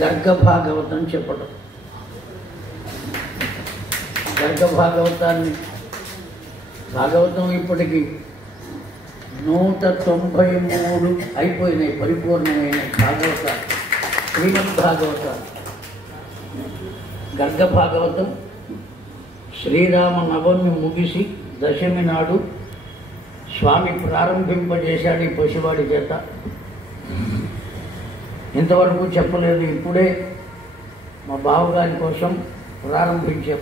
గర్గ భాగవతం చెప్పడం. గర్గ భాగవతం ఇప్పటికి 193 అయిపోయినాయి, పరిపూర్ణమైన భాగవతాలు, శ్రీమద్ భాగవతాలు. గర్గ భాగవతం శ్రీరామ నవమి ముగిసి దశమి నాడు స్వామి ప్రారంభింపజేశాడు ఈ పశువాడి చేత. ఇంతవరకు చెప్పలేదు, ఇప్పుడే మా బావగారి కోసం ప్రారంభించాం.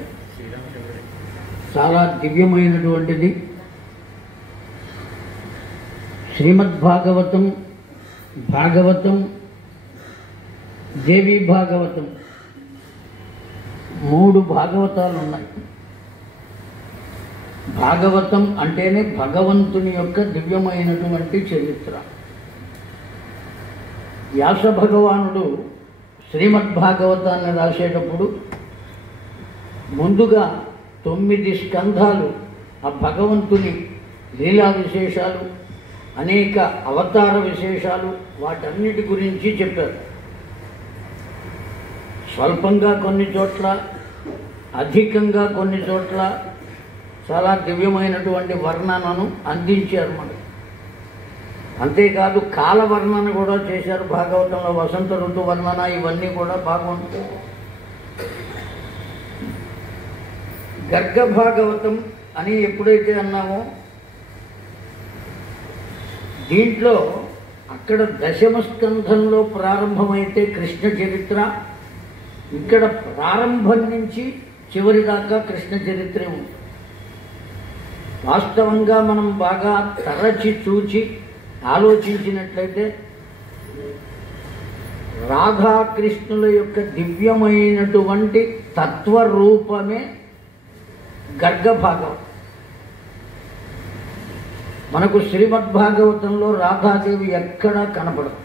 చాలా దివ్యమైనటువంటిది శ్రీమద్ భాగవతం. దేవీ భాగవతం 3 భాగవతాలు ఉన్నాయి. భాగవతం అంటేనే భగవంతుని యొక్క దివ్యమైనటువంటి చరిత్ర. వ్యాస భగవానుడు శ్రీమద్ భాగవతాన్ని రాసేటప్పుడు ముందుగా 9 స్కంధాలు ఆ భగవంతుని లీలా విశేషాలు, అనేక అవతార విశేషాలు, వాటన్నిటి గురించి చెప్పారు. స్వల్పంగా కొన్ని చోట్ల, అధికంగా కొన్ని చోట్ల చాలా దివ్యమైనటువంటి వర్ణనను అందించారు మనకు. అంతేకాదు కాల వర్ణన కూడా చేశారు భాగవతంలో. వసంత ఋతు వర్ణన, ఇవన్నీ కూడా బాగుంటాయి. గర్గ భాగవతం అని ఎప్పుడైతే అన్నామో, దీంట్లో అక్కడ దశమ స్కంధంలో ప్రారంభమైతే కృష్ణ చరిత్ర, ఇక్కడ ప్రారంభం నుంచి చివరి దాకా కృష్ణ చరిత్రే ఉంది. వాస్తవంగా మనం బాగా తరచి చూచి ఆలోచించినట్లయితే రాధాకృష్ణుల యొక్క దివ్యమైనటువంటి తత్వరూపమే గర్గ భాగవతం. మనకు శ్రీమద్ భాగవతంలో రాధాదేవి ఎక్కడా కనపడదు.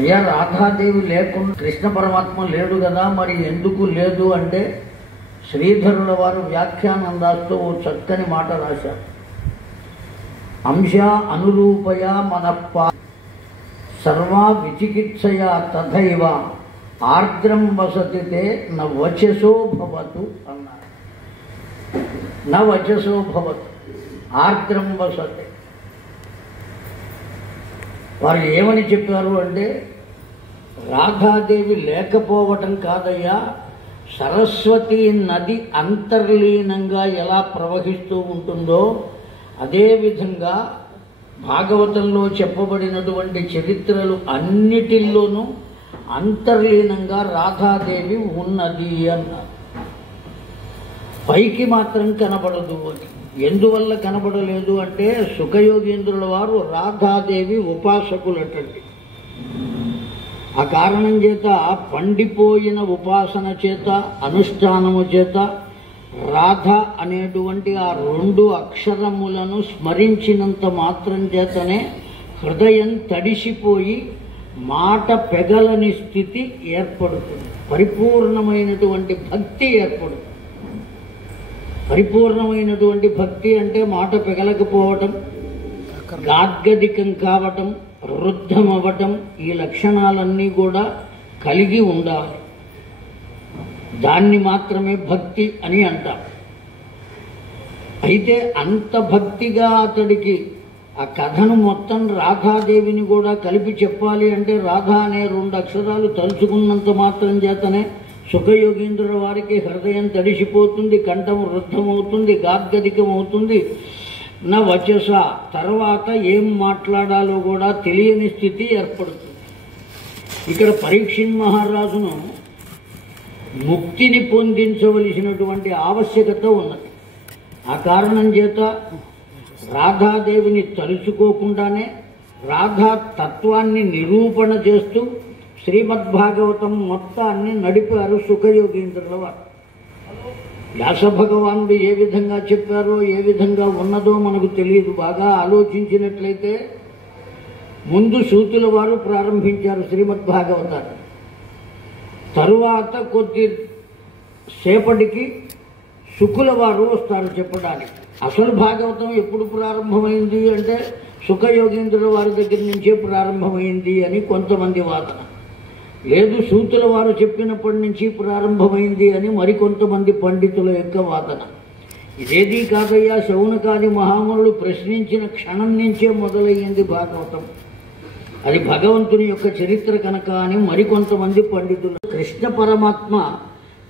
అయ్యా, రాధాదేవి లేకుండా కృష్ణ పరమాత్మ లేడు కదా, మరి ఎందుకు లేదు అంటే శ్రీధరుల వారు వ్యాఖ్యానం రాస్తూ ఓ చక్కని మాట రాశారు. అంశ అనురూపయ మనప్పా సర్వా విచికిత్సయ తథైవ ఆర్ద్రం వసతి తే న వచసో భవతు అన్నారు. న వచసో భవతు, ఆర్ద్రం వసతి. వారు ఏమని చెప్పారు అంటే, రాధాదేవి లేకపోవటం కాదయ్యా, సరస్వతీ నది అంతర్లీనంగా ఎలా ప్రవహిస్తూ ఉంటుందో అదేవిధంగా భాగవతంలో చెప్పబడినటువంటి చరిత్రలు అన్నిటిల్లోనూ అంతర్లీనంగా రాధాదేవి ఉన్నది అన్నారు. పైకి మాత్రం కనబడదు అని. ఎందువల్ల కనబడలేదు అంటే, సుఖయోగీంద్రుల వారు రాధాదేవి ఉపాసకులటండి. ఆ కారణం చేత పండిపోయిన ఉపాసన చేత, అనుష్ఠానము చేత రాధ అనేటువంటి ఆ 2 అక్షరములను స్మరించినంత మాత్రం చేతనే హృదయం తడిసిపోయి మాట పెగలని స్థితి ఏర్పడుతుంది. పరిపూర్ణమైనటువంటి భక్తి ఏర్పడుతుంది. పరిపూర్ణమైనటువంటి భక్తి అంటే మాట పెగలకపోవటం, గాద్గదికం కావటం, రుద్ధమవ్వటం, ఈ లక్షణాలన్నీ కూడా కలిగి ఉండాలి. దాన్ని మాత్రమే భక్తి అని అంటాం. అయితే అంత భక్తిగా అతడికి ఆ కథను మొత్తం రాధాదేవిని కూడా కలిపి చెప్పాలి అంటే, రాధా అనే 2 అక్షరాలు తలుచుకున్నంత మాత్రం చేతనే సుఖయోగీంద్రుల వారికి హృదయం తడిసిపోతుంది, కంఠం రుద్ధమవుతుంది, గాద్గదికం అవుతుంది. నా వచస, తర్వాత ఏం మాట్లాడాలో కూడా తెలియని స్థితి ఏర్పడుతుంది. ఇక్కడ పరీక్షిత్ మహారాజును ముక్తిని పొందించవలసినటువంటి ఆవశ్యకత ఉన్నది. ఆ కారణం చేత రాధాదేవిని తలుచుకోకుండానే రాధా తత్వాన్ని నిరూపణ చేస్తూ శ్రీమద్భాగవతం మొత్తాన్ని నడిపారు సుఖయోగీంద్రుల వారు. వ్యాస భగవానుడు ఏ విధంగా చెప్పారో, ఏ విధంగా ఉన్నదో మనకు తెలియదు. బాగా ఆలోచించినట్లయితే ముందు సూతుల వారు ప్రారంభించారు శ్రీమద్భాగవతాన్ని. తరువాత కొద్ది సేపటికి శుకుల వారు వస్తారు చెప్పడానికి. అసలు భాగవతం ఎప్పుడు ప్రారంభమైంది అంటే సుఖయోగీంద్రుల వారి దగ్గర నుంచే ప్రారంభమైంది అని కొంతమంది వాదన. లేదు సూతుల వారు చెప్పినప్పటి నుంచి ప్రారంభమైంది అని మరికొంతమంది పండితుల యొక్క వాదన. ఇదేదీ కాదయ్యా, శౌనకాది మహామునులు ప్రశ్నించిన క్షణం నుంచే మొదలయ్యింది భాగవతం, అది భగవంతుని యొక్క చరిత్ర కనుక అని మరికొంతమంది పండితులు. కృష్ణ పరమాత్మ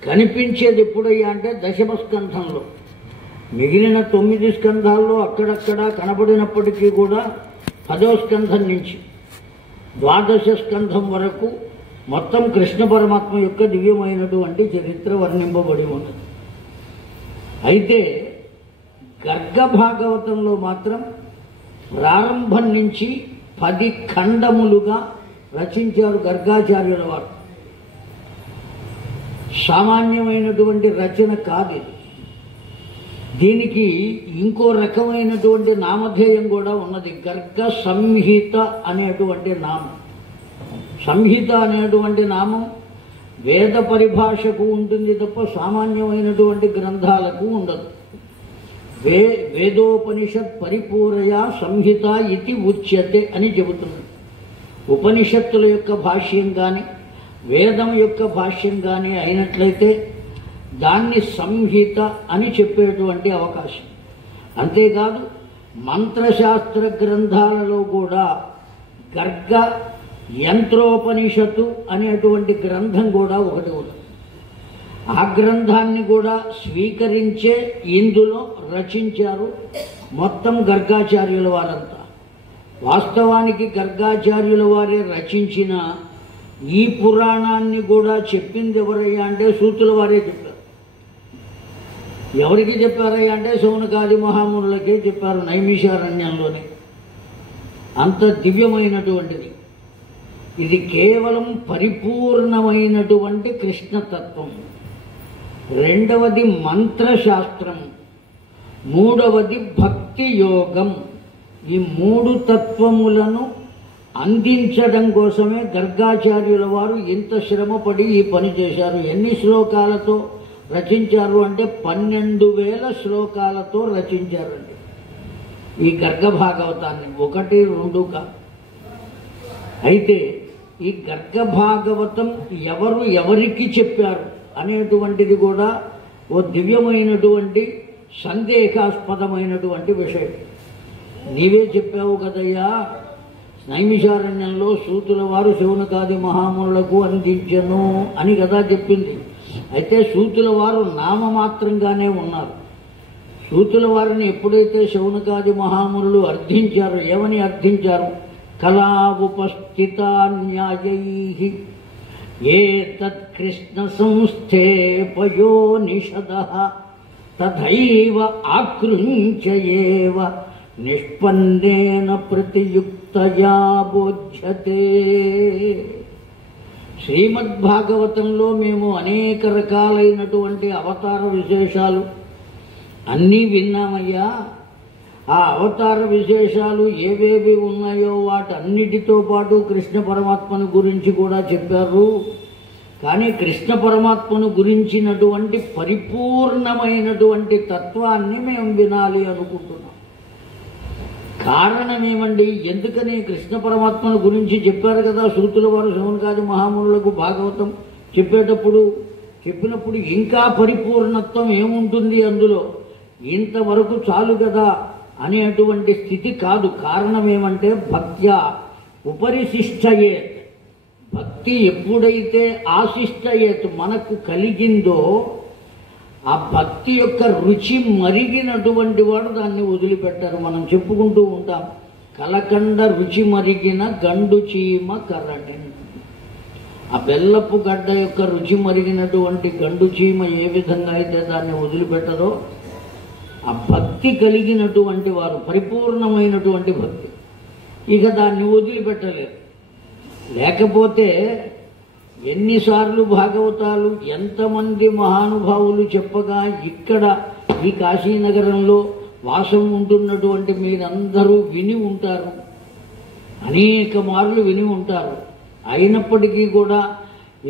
కనిపించేది ఎప్పుడయ్యా అంటే దశమ స్కంధంలో. మిగిలిన 9 స్కంధాల్లో అక్కడక్కడ కనబడినప్పటికీ కూడా 10వ స్కంధం నుంచి 12వ స్కంధం వరకు మొత్తం కృష్ణ పరమాత్మ యొక్క దివ్యమైనటువంటి చరిత్ర వర్ణింపబడి ఉన్నది. అయితే గర్గ భాగవతంలో మాత్రం ప్రారంభం నుంచి 10 ఖండములుగా రచించారు గర్గాచార్యుల వారు. సామాన్యమైనటువంటి రచన కాదు. దీనికి ఇంకో రకమైనటువంటి నామధేయం కూడా ఉన్నది, గర్గ సంహిత అనేటువంటి నామం. సంహిత అనేటువంటి నామం వేద పరిభాషకు ఉంటుంది తప్ప సామాన్యమైనటువంటి గ్రంథాలకు ఉండదు. వేదోపనిషత్ పరిపూరయ సంహిత ఇది ఉచ్యతే అని చెబుతున్నది. ఉపనిషత్తుల యొక్క భాష్యం కానీ వేదం యొక్క భాష్యం కానీ అయినట్లయితే దాన్ని సంహిత అని చెప్పేటువంటి అవకాశం. అంతేకాదు మంత్రశాస్త్ర గ్రంథాలలో కూడా గర్గ యంత్రోపనిషత్తు అనేటువంటి గ్రంథం కూడా ఒకటి ఉంది. ఆ గ్రంథాన్ని కూడా స్వీకరించే ఇందులో రచించారు మొత్తం గర్గాచార్యుల వారంతా. వాస్తవానికి గర్గాచార్యుల వారే రచించిన ఈ పురాణాన్ని కూడా చెప్పింది ఎవరయ్యా అంటే సూతుల వారే చెప్పారు. ఎవరికి చెప్పారయ్యా అంటే శౌనకాది మహామునులకే చెప్పారు, నైమిషారణ్యంలోనే. అంత దివ్యమైనటువంటిది ఇది. కేవలం పరిపూర్ణమైనటువంటి కృష్ణతత్వం. రెండవది మంత్రశాస్త్రం, మూడవది భక్తి యోగం. ఈ 3 తత్వములను అందించడం కోసమే గర్గాచార్యుల వారు ఇంత శ్రమపడి ఈ పని చేశారు. ఎన్ని శ్లోకాలతో రచించారు అంటే 12,000 శ్లోకాలతో రచించారండి ఈ గర్గ భాగవతాన్ని. 1, 2 కాదు. అయితే ఈ గర్గ భాగవతం ఎవరికి చెప్పారు అనేటువంటిది కూడా ఓ దివ్యమైనటువంటి సందేహాస్పదమైనటువంటి విషయం. నీవే చెప్పావు కదయ్యా, నైమిషారణ్యంలో సూతుల వారు శౌనకాది మహామునులకు అందించను అని కదా చెప్పింది. అయితే సూతుల వారు నామమాత్రంగానే ఉన్నారు. సూతుల వారిని ఎప్పుడైతే శౌనకాది మహామునులు అర్థించారో, ఏమని అర్థించారు? కళావుపస్థిత న్యాయైః ఏతత్ కృష్ణ సంస్థే పయోనిషదః తథైవ ఆకృంచయేవ నిష్పన్నేన ప్రతియుక్తయా బోధ్యతే. శ్రీమద్భాగవతంలో మేము అనేక రకాలైనటువంటి అవతార విశేషాలు అన్నీ విన్నామయ్యా. ఆ అవతార విశేషాలు ఏవేవి ఉన్నాయో వాటన్నిటితో పాటు కృష్ణ పరమాత్మను గురించి కూడా చెప్పారు. కానీ కృష్ణ పరమాత్మను గురించినటువంటి పరిపూర్ణమైనటువంటి తత్వాన్ని మేము వినాలి అనుకుంటున్నాం. కారణం ఏమండి? ఎందుకని కృష్ణ పరమాత్మను గురించి చెప్పారు కదా సూతుల వారు శౌనకాది మహామునులకు భాగవతం చెప్పినప్పుడు ఇంకా పరిపూర్ణత్వం ఏముంటుంది అందులో, ఇంతవరకు చాలు కదా అనేటువంటి స్థితి కాదు. కారణం ఏమంటే భక్త్యా ఉపరిశిష్టయేత్. భక్తి ఎప్పుడైతే ఆశిష్టయేత్ మనకు కలిగిందో ఆ భక్తి యొక్క రుచి మరిగినటువంటి వాడు దాన్ని వదిలిపెట్టారు. మనం చెప్పుకుంటూ ఉంటాం, కలకండ రుచి మరిగిన గండు చీమ కరణి. ఆ బెల్లపు గడ్డ యొక్క రుచి మరిగినటువంటి గండు చీమ ఏ విధంగా అయితే దాన్ని వదిలిపెట్టదో, ఆ భక్తి కలిగినటువంటి వారు, పరిపూర్ణమైనటువంటి భక్తి, ఇక దాన్ని వదిలిపెట్టలేరు. లేకపోతే ఎన్నిసార్లు భాగవతాలు ఎంతమంది మహానుభావులు చెప్పగా ఇక్కడ ఈ కాశీనగరంలో వాసం ఉంటున్నటువంటి మీరందరూ విని ఉంటారు, అనేక మార్లు విని ఉంటారు. అయినప్పటికీ కూడా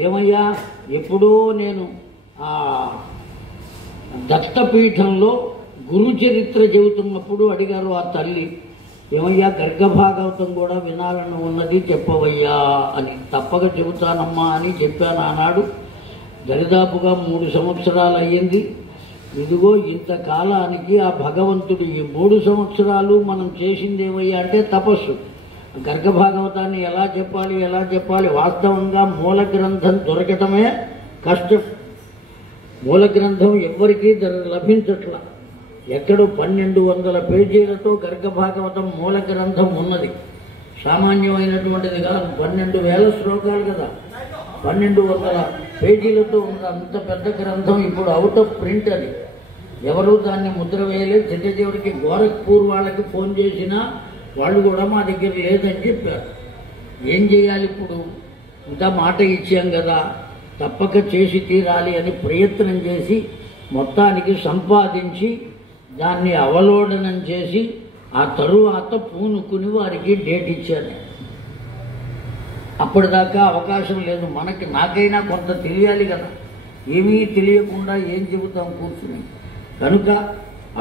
ఏమయ్యా, ఎప్పుడో నేను దత్తపీఠంలో గురు చరిత్ర చెబుతున్నప్పుడు అడిగారు ఆ తల్లి, ఏమయ్యా గర్గభాగవతం కూడా వినాలని ఉన్నది చెప్పవయ్యా అని. తప్పక చెబుతానమ్మా అని చెప్పాను ఆనాడు. దరిదాపుగా 3 సంవత్సరాలు అయ్యింది. ఇదిగో ఇంతకాలానికి ఆ భగవంతుడు ఈ 3 సంవత్సరాలు మనం చేసింది ఏమయ్యా అంటే తపస్సు. గర్గభాగవతాన్ని ఎలా చెప్పాలి వాస్తవంగా మూల గ్రంథం దొరకటమే కష్టం. మూల గ్రంథం ఎవ్వరికీ లభించట్లా. ఎక్కడో 1200 పేజీలతో గర్గభాగవతం మూల గ్రంథం ఉన్నది. సామాన్యమైనటువంటిది కాదు. 12,000 శ్లోకాలు కదా, 1200 పేజీలతో ఉన్న అంత పెద్ద గ్రంథం ఇప్పుడు అవుట్ ఆఫ్ ప్రింట్. అది ఎవరు దాన్ని ముద్ర వేయలేదు. చిట్టచివరికి గోరఖ్పూర్ వాళ్ళకి ఫోన్ చేసినా వాళ్ళు కూడా మా దగ్గర లేదని చెప్పారు. ఏం చేయాలి ఇప్పుడు? ఇంత మాట ఇచ్చాం కదా, తప్పక చేసి తీరాలి అని ప్రయత్నం చేసి మొత్తానికి సంపాదించి దాన్ని అవలోడనం చేసి ఆ తరువాత పూనుకుని వారికి డేట్ ఇచ్చాను. అప్పటిదాకా అవకాశం లేదు మనకి. నాకైనా కొంత తెలియాలి కదా, ఏమీ తెలియకుండా ఏం చెబుతాం కూర్చుని. కనుక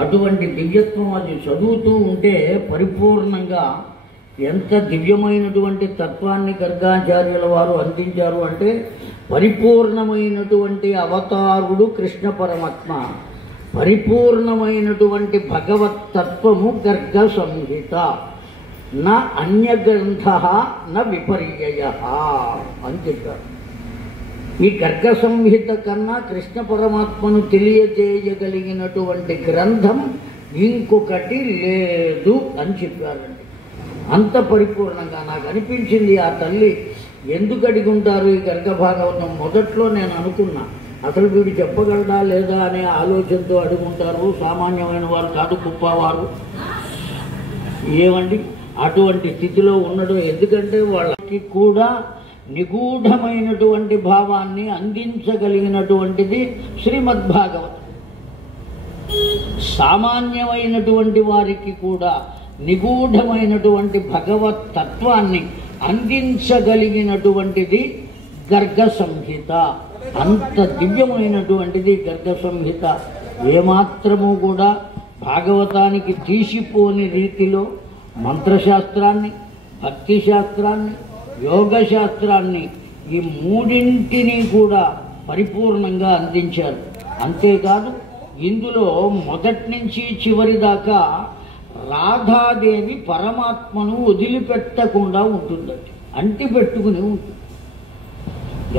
అటువంటి దివ్యత్వం అది చదువుతూ ఉంటే పరిపూర్ణంగా ఎంత దివ్యమైనటువంటి తత్వాన్ని గర్గాచార్యుల వారు అందించారు అంటే, పరిపూర్ణమైనటువంటి అవతారుడు కృష్ణ పరమాత్మ, పరిపూర్ణమైనటువంటి భగవత్తత్వము గర్గ సంహిత, నా అన్యగ్రంథ న విపర్యయ అని చెప్పారు. ఈ గర్గ సంహిత కన్నా కృష్ణ పరమాత్మను తెలియజేయగలిగినటువంటి గ్రంథం ఇంకొకటి లేదు అని చెప్పారండి. అంత పరిపూర్ణంగా నాకు అనిపించింది. ఆ తల్లి ఎందుకు అడిగి ఉంటారు ఈ గర్గ భాగవతం? మొదట్లో నేను అనుకున్నా అసలు వీడు చెప్పగలడా లేదా అనే ఆలోచనతో అడుగుంటారు. సామాన్యమైన వారు కాదు, కుప్పవారు. ఏమండి అటువంటి స్థితిలో ఉండడం. ఎందుకంటే వాళ్ళకి కూడా నిగూఢమైనటువంటి భావాన్ని అందించగలిగినటువంటిది శ్రీమద్భాగవతం. సామాన్యమైనటువంటి వారికి కూడా నిగూఢమైనటువంటి భగవత్ తత్వాన్ని అందించగలిగినటువంటిది గర్గ సంహిత. అంత దివ్యమైనటువంటిది గర్గ సంహిత. ఏమాత్రము కూడా భాగవతానికి తీసిపోని రీతిలో మంత్రశాస్త్రాన్ని, భక్తి శాస్త్రాన్ని, యోగ శాస్త్రాన్ని ఈ మూడింటిని కూడా పరిపూర్ణంగా అందించారు. అంతేకాదు ఇందులో మొదటి నుంచి చివరి దాకా రాధాదేవి పరమాత్మను వదిలిపెట్టకుండా ఉంటుందండి, అంటి పెట్టుకుని ఉంటుంది.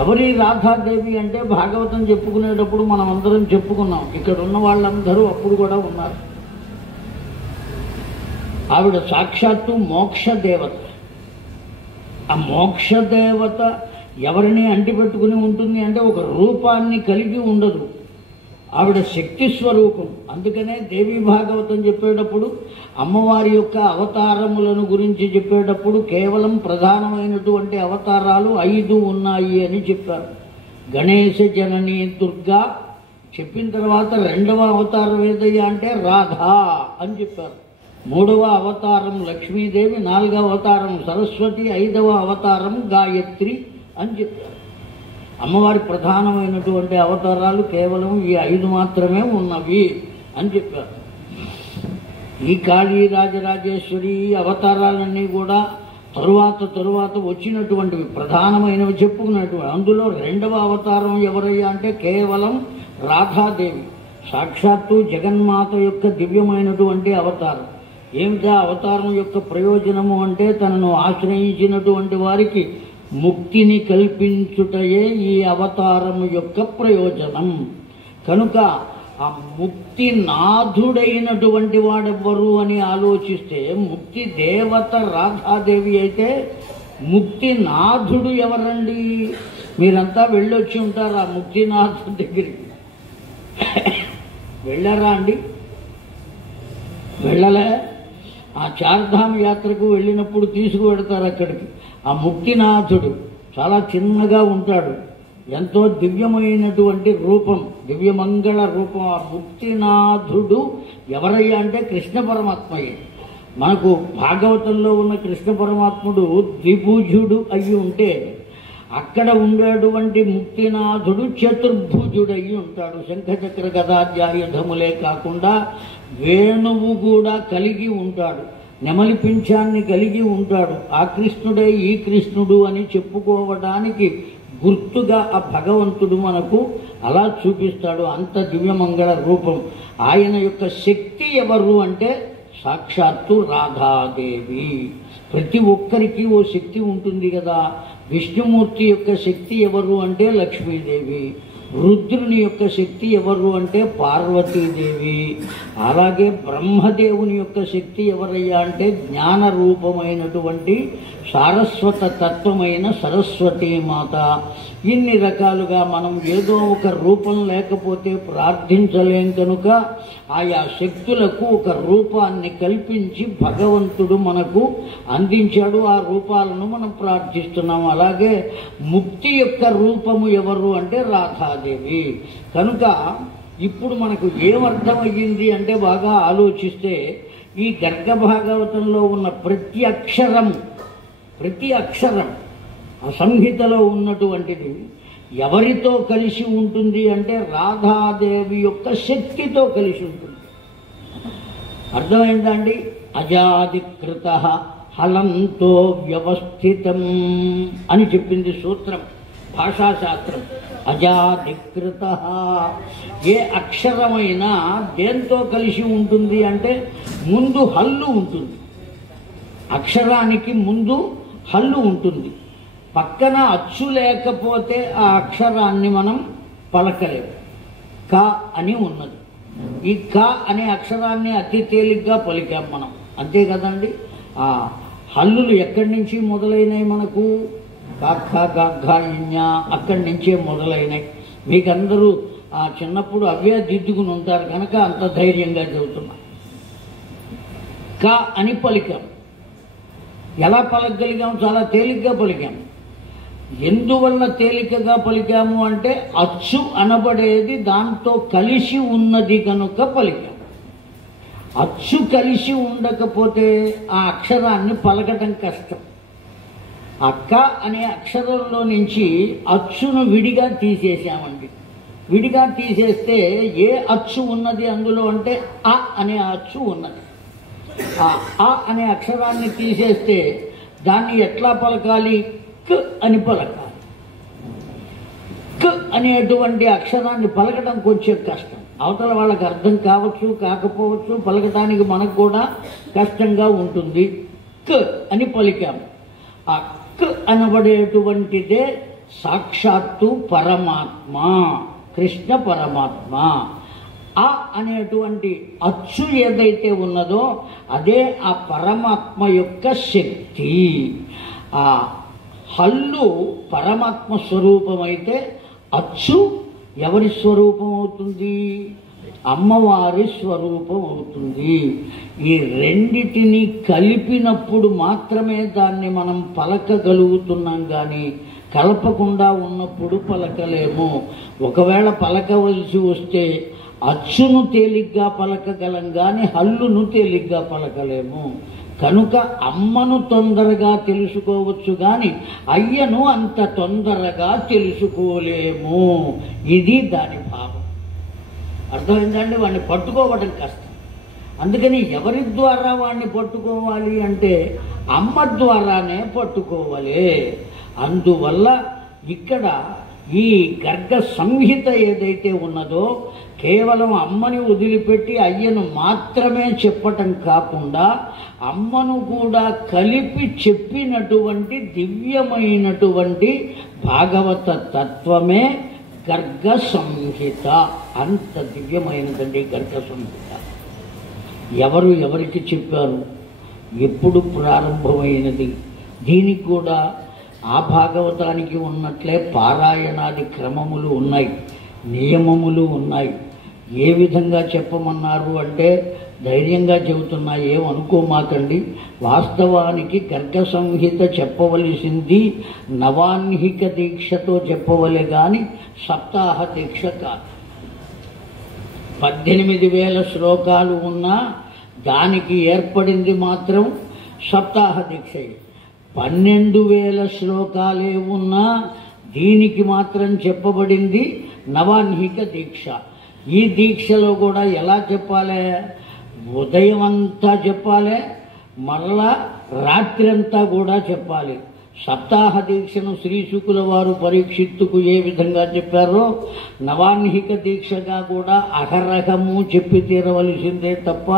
ఎవరి రాధాదేవి అంటే భాగవతం చెప్పుకునేటప్పుడు మనం అందరం చెప్పుకున్నాం. ఇక్కడ ఉన్న వాళ్ళందరూ అప్పుడు కూడా ఉన్నారు. ఆవిడ సాక్షాత్తు మోక్ష దేవత. ఆ మోక్ష దేవత ఎవరిని అంటిపెట్టుకుని ఉంటుంది అంటే ఒక రూపాన్ని కలిగి ఉండదు. ఆవిడ శక్తి స్వరూపం. అందుకనే దేవీ భాగవతం చెప్పేటప్పుడు అమ్మవారి యొక్క అవతారములను గురించి చెప్పేటప్పుడు కేవలం ప్రధానమైనటువంటి అవతారాలు 5 ఉన్నాయి అని చెప్పారు. గణేశ జనని దుర్గా చెప్పిన తర్వాత 2వ అవతారం ఏదయ్యా అంటే రాధా అని చెప్పారు. 3వ అవతారం లక్ష్మీదేవి, 4వ అవతారం సరస్వతి, 5వ అవతారం గాయత్రి అని చెప్పారు. అమ్మవారి ప్రధానమైనటువంటి అవతారాలు కేవలం ఈ 5 మాత్రమే ఉన్నవి అని చెప్పారు. ఈ కాళీ రాజరాజేశ్వరి అవతారాలన్నీ కూడా తరువాత వచ్చినటువంటివి, ప్రధానమైనవి చెప్పుకున్నటువంటి. అందులో 2వ అవతారం ఎవరయ్యా అంటే కేవలం రాధాదేవి, సాక్షాత్తు జగన్మాత యొక్క దివ్యమైనటువంటి అవతారం. ఏమిటా అవతారం యొక్క ప్రయోజనము అంటే తనను ఆశ్రయించినటువంటి వారికి ముక్తిని కల్పించుటయే ఈ అవతారము యొక్క ప్రయోజనం. కనుక ఆ ముక్తి నాథుడైనటువంటి వాడెవ్వరు అని ఆలోచిస్తే ముక్తి దేవత రాధాదేవి అయితే ముక్తి నాథుడు ఎవరండి? మీరంతా వెళ్ళొచ్చి ఉంటారు ఆ ముక్తినాథుడి దగ్గరికి. వెళ్ళారా అండి? వెళ్ళలే. ఆ చార్ధామ్ యాత్రకు వెళ్ళినప్పుడు తీసుకువెడతారు అక్కడికి. ఆ ముక్తినాథుడు చాలా చిన్నగా ఉంటాడు, ఎంతో దివ్యమైనటువంటి రూపం, దివ్యమంగళ రూపం. ఆ ముక్తినాథుడు ఎవరయ్యా అంటే కృష్ణ పరమాత్మయ్య. మనకు భాగవతంలో ఉన్న కృష్ణ పరమాత్ముడు ద్విభుజుడు అయి ఉంటే అక్కడ ఉండేటువంటి ముక్తినాథుడు చతుర్భుజుడయి ఉంటాడు. శంఖచక్ర గదాధ్యాయుధములే కాకుండా వేణువు కూడా కలిగి ఉంటాడు. నెమలి పింఛాన్ని కలిగి ఉంటాడు. ఆ కృష్ణుడే ఈ కృష్ణుడు అని చెప్పుకోవడానికి గుర్తుగా ఆ భగవంతుడు మనకు అలా చూపిస్తాడు. అంత దివ్యమంగళ రూపం. ఆయన యొక్క శక్తి ఎవరు అంటే సాక్షాత్తు రాధాదేవి. ప్రతి ఒక్కరికి ఓ శక్తి ఉంటుంది కదా. విష్ణుమూర్తి యొక్క శక్తి ఎవరు అంటే లక్ష్మీదేవి. రుద్రుని యొక్క శక్తి ఎవరు అంటే పార్వతీదేవి. అలాగే బ్రహ్మదేవుని యొక్క శక్తి ఎవరయ్యా అంటే జ్ఞాన రూపమైనటువంటి సారస్వత తత్వమైన సరస్వతీమాత. ఇన్ని రకాలుగా మనం ఏదో ఒక రూపం లేకపోతే ప్రార్థించలేం కనుక ఆయా శక్తులకు ఒక రూపాన్ని కల్పించి భగవంతుడు మనకు అందించాడు. ఆ రూపాలను మనం ప్రార్థిస్తున్నాం. అలాగే ముక్తి యొక్క రూపము ఎవరు అంటే రాధాదేవి. కనుక ఇప్పుడు మనకు ఏమర్థమయ్యింది అంటే బాగా ఆలోచిస్తే ఈ గర్గ భాగవతంలో ఉన్న ప్రతి అక్షరం ఆ సంహితలో ఉన్నటువంటిది ఎవరితో కలిసి ఉంటుంది అంటే రాధాదేవి యొక్క శక్తితో కలిసి ఉంటుంది. అర్థమైందండి? అజాధికృత హలంతో వ్యవస్థితం అని చెప్పింది సూత్రం, భాషాశాస్త్రం. అజాధికృత ఏ అక్షరమైనా దేంతో కలిసి ఉంటుంది అంటే ముందు హల్లు ఉంటుంది. అక్షరానికి ముందు హల్లు ఉంటుంది. పక్కన అచ్చు లేకపోతే ఆ అక్షరాన్ని మనం పలకలేము. క అని ఉన్నది. ఈ క అనే అక్షరాన్ని అతి తేలిగ్గా పలికాం మనం, అంతే కదండి. ఆ హల్లులు ఎక్కడి నుంచి మొదలైనవి మనకు? కాఖ గఘ ఇඤ అక్కడి నుంచే మొదలైనవి. మీకందరూ ఆ చిన్నప్పుడు అవే దిద్దుకుని ఉంటారు కనుక అంత ధైర్యంగా చెబుతున్నా. క అని పలికాం. ఎలా పలకగలిగాం? చాలా తేలిగ్గా పలికాం. ఎందువల్ల తేలికగా పలికాము అంటే అచ్చు అనబడేది దాంతో కలిసి ఉన్నది కనుక పలికాం. అచ్చు కలిసి ఉండకపోతే ఆ అక్షరాన్ని పలకటం కష్టం. అక్క అనే అక్షరంలో నుంచి అచ్చును విడిగా తీసేసామండి. విడిగా తీసేస్తే ఏ అచ్చు ఉన్నది అందులో అంటే అ అనే అచ్చు ఉన్నది. ఆ అ అనే అక్షరాన్ని తీసేస్తే దాన్ని ఎట్లా పలకాలి? క్ అని పలకాలి. క్ అనేటువంటి అక్షరాన్ని పలకడం కొంచెం కష్టం. అవతల వాళ్ళకి అర్థం కావచ్చు, కాకపోవచ్చు, పలకటానికి మనకు కూడా కష్టంగా ఉంటుంది. క్ అని పలికాము. ఆ క్ అనబడేటువంటిదే సాక్షాత్తు పరమాత్మ, కృష్ణ పరమాత్మ. ఆ అనేటువంటి అచ్చు ఏదైతే ఉన్నదో అదే ఆ పరమాత్మ యొక్క శక్తి. ఆ హల్లు పరమాత్మ స్వరూపమైతే అచ్చు ఎవరి స్వరూపం అవుతుంది? అమ్మవారి స్వరూపం అవుతుంది. ఈ రెండిటిని కలిపినప్పుడు మాత్రమే దాన్ని మనం పలకగలుగుతున్నాం, కానీ కలపకుండా ఉన్నప్పుడు పలకలేము. ఒకవేళ పలకవలసి వస్తే అచ్చును తేలిగ్గా పలకగలం, కానీ హల్లును తేలిగ్గా పలకలేము. కనుక అమ్మను తొందరగా తెలుసుకోవచ్చు, కానీ అయ్యను అంత తొందరగా తెలుసుకోలేము. ఇది దాని భావం. అర్థమైందండి? వాడిని పట్టుకోవడం కష్టం. అందుకని ఎవరి ద్వారా వాడిని పట్టుకోవాలి అంటే అమ్మ ద్వారానే పట్టుకోవాలి. అందువల్ల ఇక్కడ ఈ గర్గ సంహిత ఏదైతే ఉన్నదో కేవలం అమ్మని వదిలిపెట్టి అయ్యను మాత్రమే చెప్పటం కాకుండా అమ్మను కూడా కలిపి చెప్పినటువంటి దివ్యమైనటువంటి భాగవత తత్వమే గర్గ సంహిత. అంత దివ్యమైనదండి గర్గ సంహిత. ఎవరు ఎవరికి చెప్పారు? ఎప్పుడు ప్రారంభమైనది? దీనికి కూడా ఆ భాగవతానికి ఉన్నట్లే పారాయణాది క్రమములు ఉన్నాయి, నియమములు ఉన్నాయి. ఏ విధంగా చెప్పమన్నారు అంటే ధైర్యంగా చెబుతున్నా, ఏమనుకోమాకండి. వాస్తవానికి గర్గ సంహిత చెప్పవలసింది నవాన్హిక దీక్షతో చెప్పవలే కానీ సప్తాహ దీక్ష కాదు. 18,000 శ్లోకాలు ఉన్నా దానికి ఏర్పడింది మాత్రం సప్తాహ దీక్ష. 12,000 శ్లోకాలే ఉన్నా దీనికి మాత్రం చెప్పబడింది నవాన్హిక దీక్ష. ఈ దీక్షలో కూడా ఎలా చెప్పాలి? ఉదయం అంతా చెప్పాలి, మరలా రాత్రంతా కూడా చెప్పాలి. సప్తాహ దీక్షను శ్రీశుకుల వారు పరీక్షిత్తుకు ఏ విధంగా చెప్పారో నవాన్హిక దీక్షగా కూడా అహరహము చెప్పి తీరవలసిందే తప్ప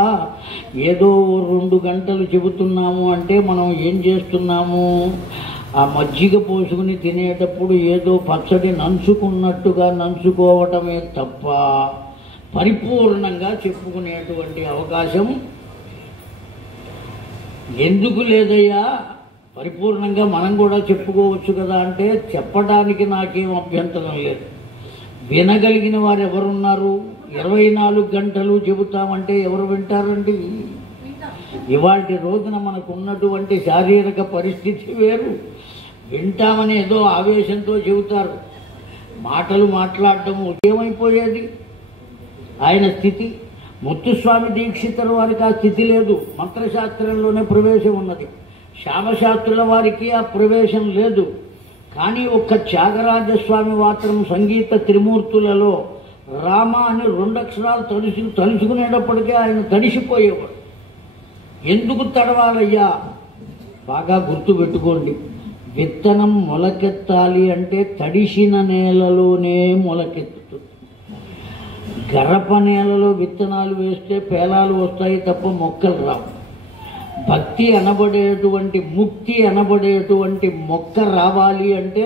ఏదో 2 గంటలు చెబుతున్నాము అంటే మనం ఏం చేస్తున్నాము? ఆ మజ్జిగ పోసుకుని తినేటప్పుడు ఏదో పచ్చడి నంచుకున్నట్టుగా నంచుకోవటమే తప్ప పరిపూర్ణంగా చెప్పుకునేటువంటి అవకాశం ఎందుకు లేదయ్యా? పరిపూర్ణంగా మనం కూడా చెప్పుకోవచ్చు కదా అంటే చెప్పడానికి నాకేం అభ్యంతరం లేదు. వినగలిగిన వారు ఎవరున్నారు? 24 గంటలు చెబుతామంటే ఎవరు వింటారండి? ఇవాటి రోజున మనకు ఉన్నటువంటి శారీరక పరిస్థితి వేరు. వింటామని ఏదో ఆవేశంతో చెబుతారు. మాటలు మాట్లాడటం ఏమైపోయేది ఆయన స్థితి? ముత్తుస్వామి దీక్షితుల వారికి ఆ స్థితి లేదు. మంత్రశాస్త్రంలోనే ప్రవేశం ఉన్నది. శ్యామశాస్త్రుల వారికి ఆ ప్రవేశం లేదు. కానీ ఒక్క త్యాగరాజస్వామి మాత్రం సంగీత త్రిమూర్తులలో రామ అని 2 అక్షరాలు తలుచుకునేటప్పటికే ఆయన తడిసిపోయేవాడు. ఎందుకు తడవాలయ్యా? బాగా గుర్తుపెట్టుకోండి. విత్తనం మొలకెత్తాలి అంటే తడిసిన నేలలోనే మొలకెత్తుతుంది. గరప నేలలో విత్తనాలు వేస్తే పేలాలు వస్తాయి తప్ప మొక్కలు రావు. భక్తి అనబడేటువంటి ముక్తి అనబడేటువంటి మొక్క రావాలి అంటే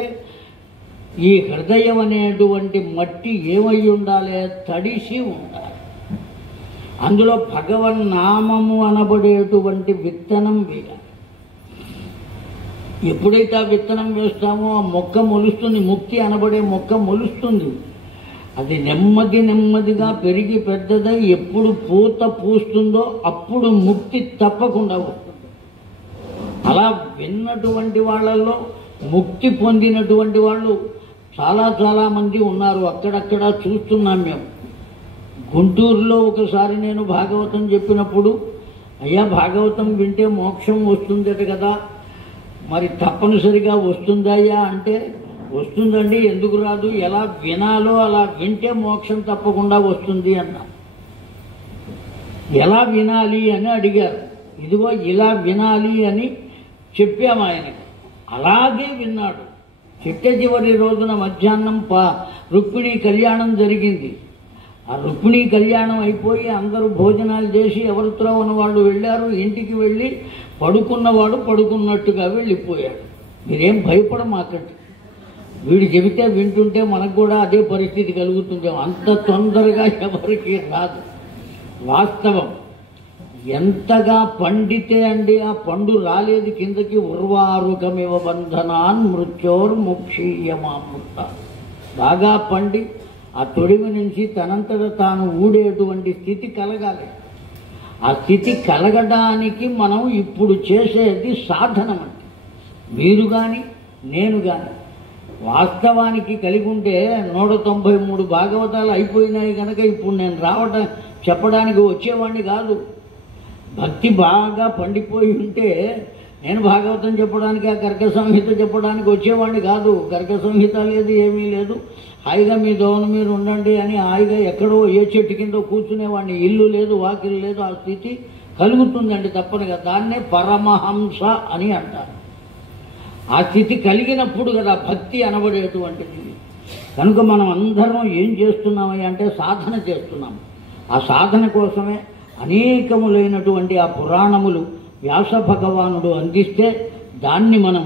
ఈ హృదయం అనేటువంటి మట్టి ఏమై ఉండాలి? తడిసి ఉండాలి. అందులో భగవన్నామము అనబడేటువంటి విత్తనం వేయాలి. ఎప్పుడైతే ఆ విత్తనం వేస్తామో ఆ మొక్క మొలుస్తుంది. ముక్తి అనబడే మొక్క మొలుస్తుంది. అది నెమ్మదిగా పెరిగి పెద్దదై ఎప్పుడు పూత పూస్తుందో అప్పుడు ముక్తి తప్పకుండా వస్తుంది. అలా విన్నటువంటి వాళ్ళల్లో ముక్తి పొందినటువంటి వాళ్ళు చాలా మంది ఉన్నారు. అక్కడక్కడ చూస్తున్నాం మేము. గుంటూరులో ఒకసారి నేను భాగవతం చెప్పినప్పుడు, అయ్యా భాగవతం వింటే మోక్షం వస్తుందట కదా, మరి తప్పనిసరిగా వస్తుందయ్యా అంటే, వస్తుందండి, ఎందుకు రాదు? ఎలా వినాలో అలా వింటే మోక్షం తప్పకుండా వస్తుంది అన్నా. ఎలా వినాలి అని అడిగారు. ఇదిగో ఇలా వినాలి అని చెప్పాము ఆయనకి. అలాగే విన్నాడు. చిట్ట చివరి రోజున మధ్యాహ్నం రుక్మిణీ కళ్యాణం జరిగింది. ఆ రుక్మిణీ కళ్యాణం అయిపోయి అందరూ భోజనాలు చేసి ఎవరితో ఉన్నవాళ్ళు వెళ్ళారు. ఇంటికి వెళ్ళి పడుకున్నవాడు పడుకున్నట్టుగా వెళ్ళిపోయాడు. మీరేం భయపడమాకండి. వీడు చెబితే వింటుంటే మనకు కూడా అదే పరిస్థితి కలుగుతుంది. అంత తొందరగా ఎవరికి రాదు. వాస్తవం ఎంతగా పండితే అండి ఆ పండు రాలేదు కిందకి. ఉర్వారుకమివ బంధనాన్ మృత్యోర్ముక్షీయమామృత. బాగా పండి ఆ తొడిమి నుంచి తనంతట తాను ఊడేటువంటి స్థితి కలగాలి. ఆ స్థితి కలగడానికి మనం ఇప్పుడు చేసేది సాధనం. అంటే మీరు కానీ నేను కానీ వాస్తవానికి కలిగి ఉంటే 193 భాగవతాలు అయిపోయినాయి కనుక ఇప్పుడు నేను చెప్పడానికి వచ్చేవాడిని కాదు. భక్తి బాగా పండిపోయి ఉంటే నేను భాగవతం చెప్పడానికి, ఆ గర్గ సంహిత చెప్పడానికి వచ్చేవాడిని కాదు. గర్గ సంహిత లేదు, ఏమీ లేదు. హాయిగా మీ దోవన మీరు ఉండండి అని హాయిగా ఎక్కడో ఏ చెట్టు కింద కూర్చునేవాడిని. ఇల్లు లేదు, వాకిలు లేదు. ఆ స్థితి కలుగుతుందండి తప్పనిగా. దాన్నే పరమహంస అని అంటారు. ఆ స్థితి కలిగినప్పుడు కదా భక్తి అనబడేటువంటిది. కనుక మనం అందరం ఏం చేస్తున్నామని అంటే సాధన చేస్తున్నాం. ఆ సాధన కోసమే అనేకములైనటువంటి ఆ పురాణములు వ్యాస భగవానుడు అందిస్తే దాన్ని మనం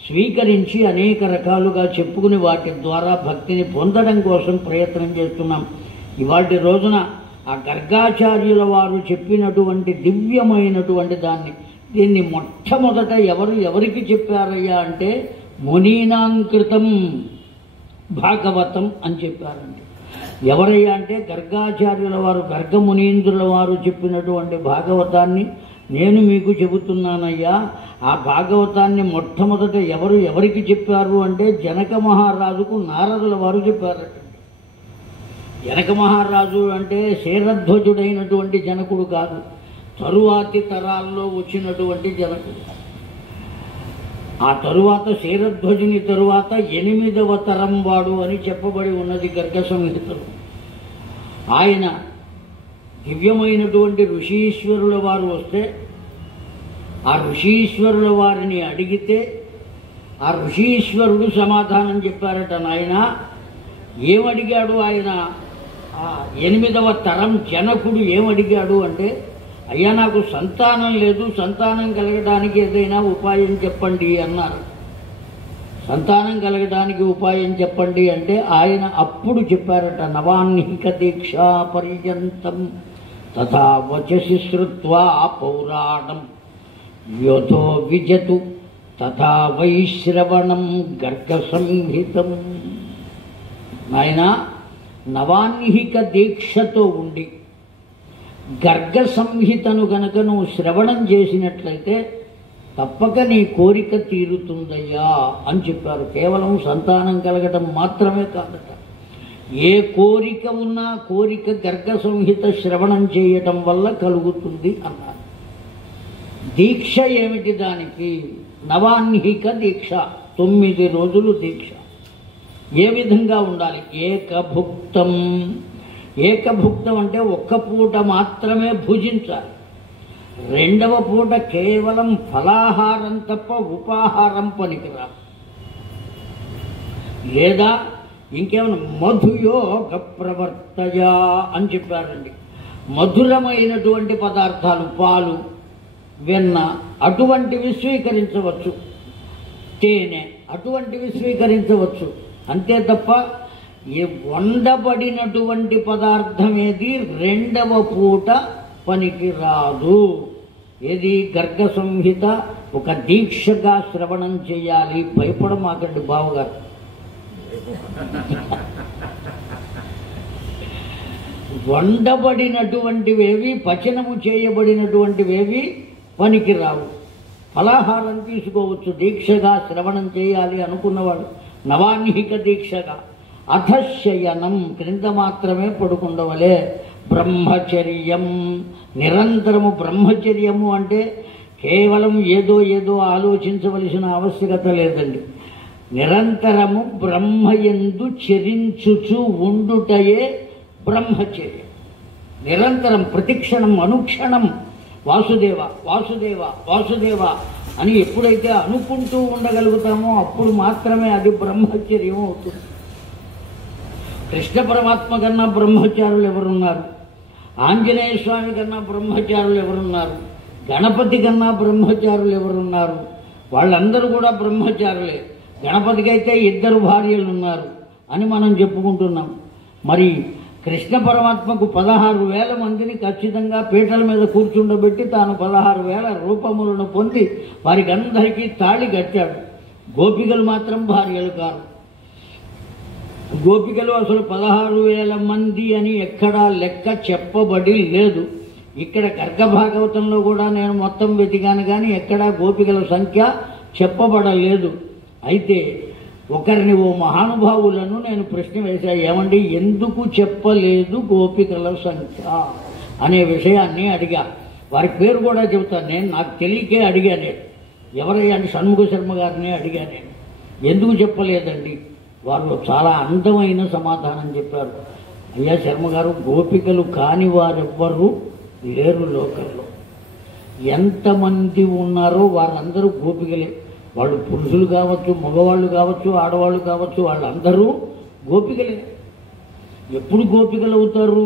స్వీకరించి అనేక రకాలుగా చెప్పుకుని వాటి ద్వారా భక్తిని పొందడం కోసం ప్రయత్నం చేస్తున్నాం. ఇవాటి రోజున ఆ గర్గాచార్యుల వారు చెప్పినటువంటి దివ్యమైనటువంటి దీన్ని మొట్టమొదట ఎవరికి చెప్పారయ్యా అంటే మునీనాంకృతం భాగవతం అని చెప్పారండి. ఎవరయ్యా అంటే గర్గాచార్యుల వారు, గర్గ మునీంద్రుల వారు చెప్పినటువంటి భాగవతాన్ని నేను మీకు చెబుతున్నానయ్యా. ఆ భాగవతాన్ని మొట్టమొదట ఎవరికి చెప్పారు అంటే జనక మహారాజుకు నారదుల వారు చెప్పారట. జనక మహారాజు అంటే శేరధ్వజుడైనటువంటి జనకుడు కాదు, తరువాతి తరాల్లో వచ్చినటువంటి జనకుడు. ఆ తరువాత శేరధ్వజుని తరువాత 8వ తరం వాడు అని చెప్పబడి ఉన్నది గర్గ సంహితలో. ఆయన దివ్యమైనటువంటి ఋషీశ్వరుల వారు వస్తే ఆ ఋషీశ్వరుల వారిని అడిగితే ఆ ఋషీశ్వరుడు సమాధానం చెప్పారట. నాయన ఏమడిగాడు ఆయన? ఆ 8వ తరం జనకుడు ఏమడిగాడు అంటే, అయ్యా నాకు సంతానం లేదు, సంతానం కలగడానికి ఏదైనా ఉపాయం చెప్పండి అన్నారు. సంతానం కలగడానికి ఉపాయం చెప్పండి అంటే ఆయన అప్పుడు చెప్పారట, నవాన్నిక దీక్షా పర్యంతం తథా వచసి శ్రుత్వా పౌరాణం యోధో విజతు తథా వైశ్రవణం గర్గ సంహితం. నాయన నవాన్నిక దీక్షతో ఉండి గర్గ సంహితను గనక నువ్వు శ్రవణం చేసినట్లయితే తప్పక నీ కోరిక తీరుతుందయ్యా అని చెప్పారు. కేవలం సంతానం కలగటం మాత్రమే కాదట, ఏ కోరిక ఉన్నా కోరిక గర్గ సంహిత శ్రవణం చేయటం వల్ల కలుగుతుంది అన్నారు. దీక్ష ఏమిటి దానికి? నవాన్నిక దీక్ష, 9 రోజులు దీక్ష. ఏ విధంగా ఉండాలి? ఏకభుక్తం. ఏకభుక్తం అంటే ఒక్క పూట మాత్రమే భుజించాలి. 2వ పూట కేవలం ఫలాహారం తప్ప ఉపాహారం పనికిరాదు. లేదా ఇంకేమైనా మధుయోగ ప్రవర్తయ అని చెప్పారండి. మధురమైనటువంటి పదార్థాలు, పాలు, వెన్న అటువంటివి స్వీకరించవచ్చు, తేనె అటువంటివి స్వీకరించవచ్చు. అంతే తప్ప ఈ వండబడినటువంటి పదార్థం ఏది 2వ పూట పనికి రాదు. ఏది? గర్గ సంహిత ఒక దీక్షగా శ్రవణం చేయాలి. భయపడమాకండి బావగారు. వండబడినటువంటివేవి, పచనము చేయబడినటువంటివేవి పనికి రావు. ఫలాహారం తీసుకోవచ్చు, దీక్షగా శ్రవణం చేయాలి అనుకున్నవాడు నవాన్నిక దీక్షగా. అధశయనం, క్రింద మాత్రమే పడుకుండవలే. బ్రహ్మచర్యం, నిరంతరము బ్రహ్మచర్యము అంటే కేవలం ఏదో ఏదో ఆలోచించవలసిన ఆవశ్యకత లేదండి. నిరంతరము బ్రహ్మయందు చరించుచు ఉండుటయే బ్రహ్మచర్యం. నిరంతరం ప్రతిక్షణం అనుక్షణం వాసుదేవ వాసుదేవ వాసుదేవ అని ఎప్పుడైతే అనుకుంటూ ఉండగలుగుతామో అప్పుడు మాత్రమే అది బ్రహ్మచర్యం అవుతుంది. కృష్ణ పరమాత్మ కన్నా బ్రహ్మచారులు ఎవరున్నారు? ఆంజనేయ స్వామి కన్నా బ్రహ్మచారులు ఎవరున్నారు? గణపతి కన్నా బ్రహ్మచారులు ఎవరున్నారు? వాళ్ళందరూ కూడా బ్రహ్మచారులే. గణపతికి అయితే 2 భార్యలు ఉన్నారు అని మనం చెప్పుకుంటున్నాం. మరి కృష్ణ పరమాత్మకు 16,000 మందిని ఖచ్చితంగా పీటల మీద కూర్చుండబెట్టి తాను 16,000 రూపములను పొంది వారికి అందరికీ తాళి కట్టాడు. గోపికలు మాత్రం భార్యలు కాదు. గోపికలు అసలు 16,000 మంది అని ఎక్కడా లెక్క చెప్పబడి లేదు. ఇక్కడ గర్గభాగవతంలో కూడా నేను మొత్తం వెతికాను కానీ ఎక్కడా గోపికల సంఖ్య చెప్పబడలేదు. అయితే ఒకరిని, ఓ మహానుభావులను నేను ప్రశ్న వేశా, ఏమండి ఎందుకు చెప్పలేదు గోపికల సంఖ్య అనే విషయాన్ని అడిగా. వారి పేరు కూడా చెబుతాను నేను, నాకు తెలియకే అడిగా. నేను ఎవరయ్యా అని షణ్ముఖ శర్మ గారిని అడిగా. నేను ఎందుకు చెప్పలేదండి? వారు చాలా అందమైన సమాధానం చెప్పారు. అయ్యా శర్మ గారు, గోపికలు కాని వారెవ్వరూ లేరు లోకంలో. ఎంతమంది ఉన్నారో వారందరూ గోపికలే. వాళ్ళు పురుషులు కావచ్చు, మగవాళ్ళు కావచ్చు, ఆడవాళ్ళు కావచ్చు, వాళ్ళందరూ గోపికలే. ఎప్పుడు గోపికలు అవుతారు?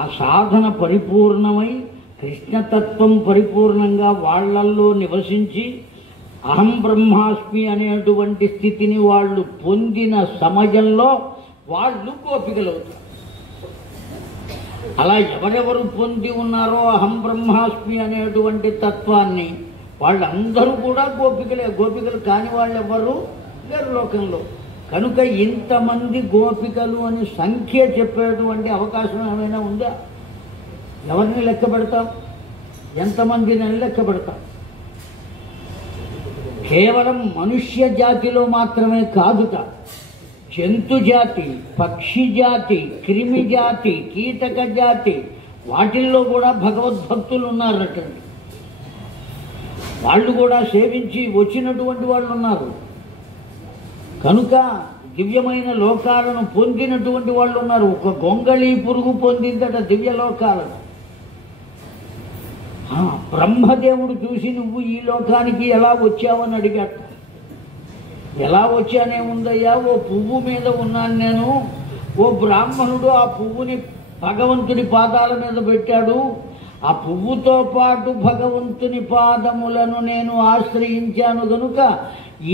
ఆ సాధన పరిపూర్ణమై కృష్ణతత్వం పరిపూర్ణంగా వాళ్ళల్లో నివసించి అహం బ్రహ్మాస్మి అనేటువంటి స్థితిని వాళ్ళు పొందిన సమయంలో వాళ్ళు గోపికలు అవుతారు. అలా ఎవరెవరు పొంది ఉన్నారో అహం బ్రహ్మాస్మి అనేటువంటి తత్వాన్ని వాళ్ళందరూ కూడా గోపికలే. గోపికలు కాని వాళ్ళు ఎవరు లేరు లోకంలో. కనుక ఇంతమంది గోపికలు అని సంఖ్య చెప్పేటువంటి అవకాశం ఏమైనా ఉందా? ఎవరిని లెక్క పెడతాం? ఎంతమందిని లెక్క పెడతాం? కేవలం మనుష్య జాతిలో మాత్రమే కాదుట, జంతు జాతి, పక్షి జాతి, క్రిమి జాతి, కీటక జాతి, వాటిల్లో కూడా భగవద్భక్తులు ఉన్నారటండి. వాళ్ళు కూడా సేవించి వచ్చినటువంటి వాళ్ళు ఉన్నారు. కనుక దివ్యమైన లోకాలను పొందినటువంటి వాళ్ళు ఉన్నారు. ఒక గొంగళి పురుగు పొందిందట దివ్య లోకాలను. బ్రహ్మదేవుడు చూసి నువ్వు ఈ లోకానికి ఎలా వచ్చావని అడిగాడు. ఎలా వచ్చానే ఉందయ్యా, ఓ పువ్వు మీద ఉన్నాను నేను. ఓ బ్రాహ్మణుడు ఆ పువ్వుని భగవంతుని పాదాల మీద పెట్టాడు. ఆ పువ్వుతో పాటు భగవంతుని పాదములను నేను ఆశ్రయించాను గనుక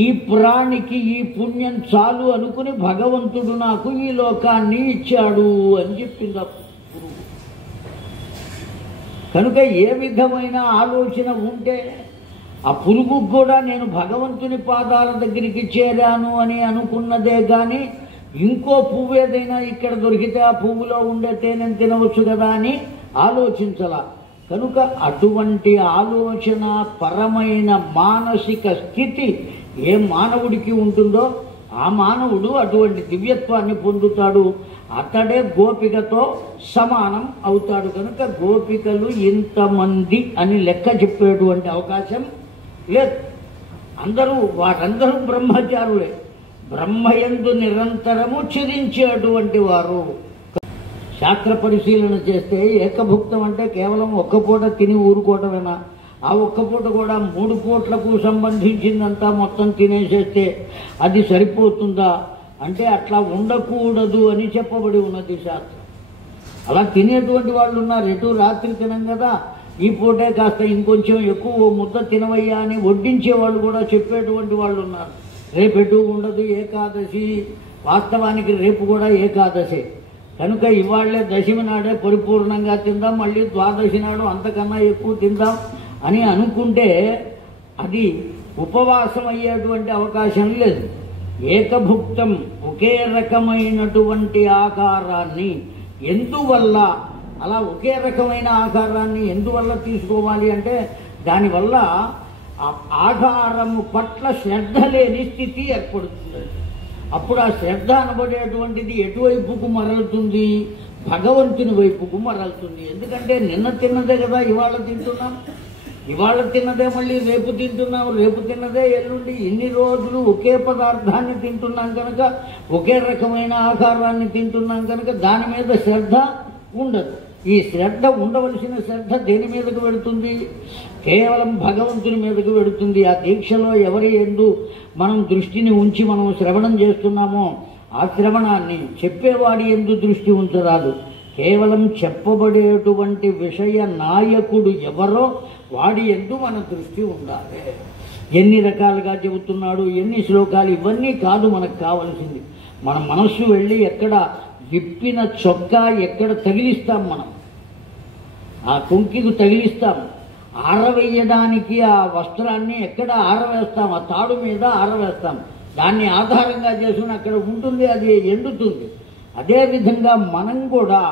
ఈ ప్రాణికి ఈ పుణ్యం చాలు అనుకుని భగవంతుడు నాకు ఈ లోకాన్ని ఇచ్చాడు అని చెప్పింది. కనుక ఏ విధమైన ఆలోచన ఉంటే ఆ పురుగు కూడా నేను భగవంతుని పాదాల దగ్గరికి చేరాను అని అనుకున్నదే కానీ ఇంకో పువ్వు ఏదైనా ఇక్కడ దొరికితే ఆ పువ్వులో ఉండే తేనెను తినవచ్చు కదా అని ఆలోచించాల. కనుక అటువంటి ఆలోచన పరమైన మానసిక స్థితి ఏ మానవుడికి ఉంటుందో ఆ మానవుడు అటువంటి దివ్యత్వాన్ని పొందుతాడు. అతడే గోపికతో సమానం అవుతాడు. కనుక గోపికలు ఇంతమంది అని లెక్క చెప్పేటువంటి అవకాశం లేదు. వారందరూ బ్రహ్మచారులే, బ్రహ్మయందు నిరంతరము చిరించేటువంటి వారు. శాస్త్ర పరిశీలన చేస్తే ఏకభుక్తం అంటే కేవలం ఒక్క పూట తిని ఊరుకోవటమేనా? ఆ ఒక్క పూట కూడా 3 పూట్లకు సంబంధించిందంతా మొత్తం తినేసేస్తే అది సరిపోతుందా అంటే అట్లా ఉండకూడదు అని చెప్పబడి ఉన్నది శాస్త్రం. అలా తినేటువంటి వాళ్ళు ఉన్నారు. ఎటు రాత్రి తినం కదా, ఈ పూటే కాస్త ఇంకొంచెం ఎక్కువ ముద్ద తినవయ్యా అని వడ్డించే వాళ్ళు కూడా చెప్పేటువంటి వాళ్ళు ఉన్నారు. రేపెటు ఉండదు ఏకాదశి, వాస్తవానికి రేపు కూడా ఏకాదశి. కనుక ఇవాళ్లే దశమి నాడే పరిపూర్ణంగా తిందాం, మళ్ళీ ద్వాదశి నాడు అంతకన్నా ఎక్కువ తిందాం అని అనుకుంటే అది ఉపవాసం అయ్యేటువంటి అవకాశం లేదు. ఏకభుక్తం ఒకే రకమైనటువంటి ఆకారాన్ని ఎందువల్ల, అలా ఒకే రకమైన ఆకారాన్ని ఎందువల్ల తీసుకోవాలి అంటే దానివల్ల ఆధారము పట్ల శ్రద్ధ లేని స్థితి ఏర్పడుతుంది. అప్పుడు ఆ శ్రద్ధ అనబడేటువంటిది ఎటువైపుకు మరలుతుంది? భగవంతుని వైపుకు మరలుతుంది. ఎందుకంటే నిన్న తిన్నదే కదా ఇవాళ తింటున్నాం, ఇవాళ తిన్నదే మళ్ళీ రేపు తింటున్నాం, రేపు తిన్నదే ఎల్లుండి. ఇన్ని రోజులు ఒకే పదార్థాన్ని తింటున్నాం కనుక, ఒకే రకమైన ఆహారాన్ని తింటున్నాం కనుక దాని మీద శ్రద్ధ ఉండదు. ఈ శ్రద్ధ ఉండవలసిన శ్రద్ధ దేని మీదకు వెళుతుంది? కేవలం భగవంతుని మీదకు వెళుతుంది. ఆ దీక్షలో ఎవరి యందు మనం దృష్టిని ఉంచి మనం శ్రవణం చేస్తున్నామో ఆ శ్రవణాన్ని చెప్పేవాడి యందు దృష్టి ఉంచరాదు. కేవలం చెప్పబడేటువంటి విషయ నాయకుడు ఎవరో వాడి యందు మన దృష్టి ఉండాలి. ఎన్ని రకాలుగా చెబుతున్నాడు, ఎన్ని శ్లోకాలు, ఇవన్నీ కాదు మనకు కావలసింది. మన మనస్సు వెళ్ళి ఎక్కడ విప్పిన చొక్కా ఎక్కడ తగిలిస్తాం, మనం ఆ కుంకికు తగిలిస్తాం. ఆరవేయడానికి ఆ వస్త్రాన్ని ఎక్కడ ఆరవేస్తాం? ఆ తాడు మీద ఆరవేస్తాం. దాన్ని ఆధారంగా చేసుకుని అక్కడ ఉంటుంది, అది ఎండుతుంది. అదేవిధంగా మనం కూడా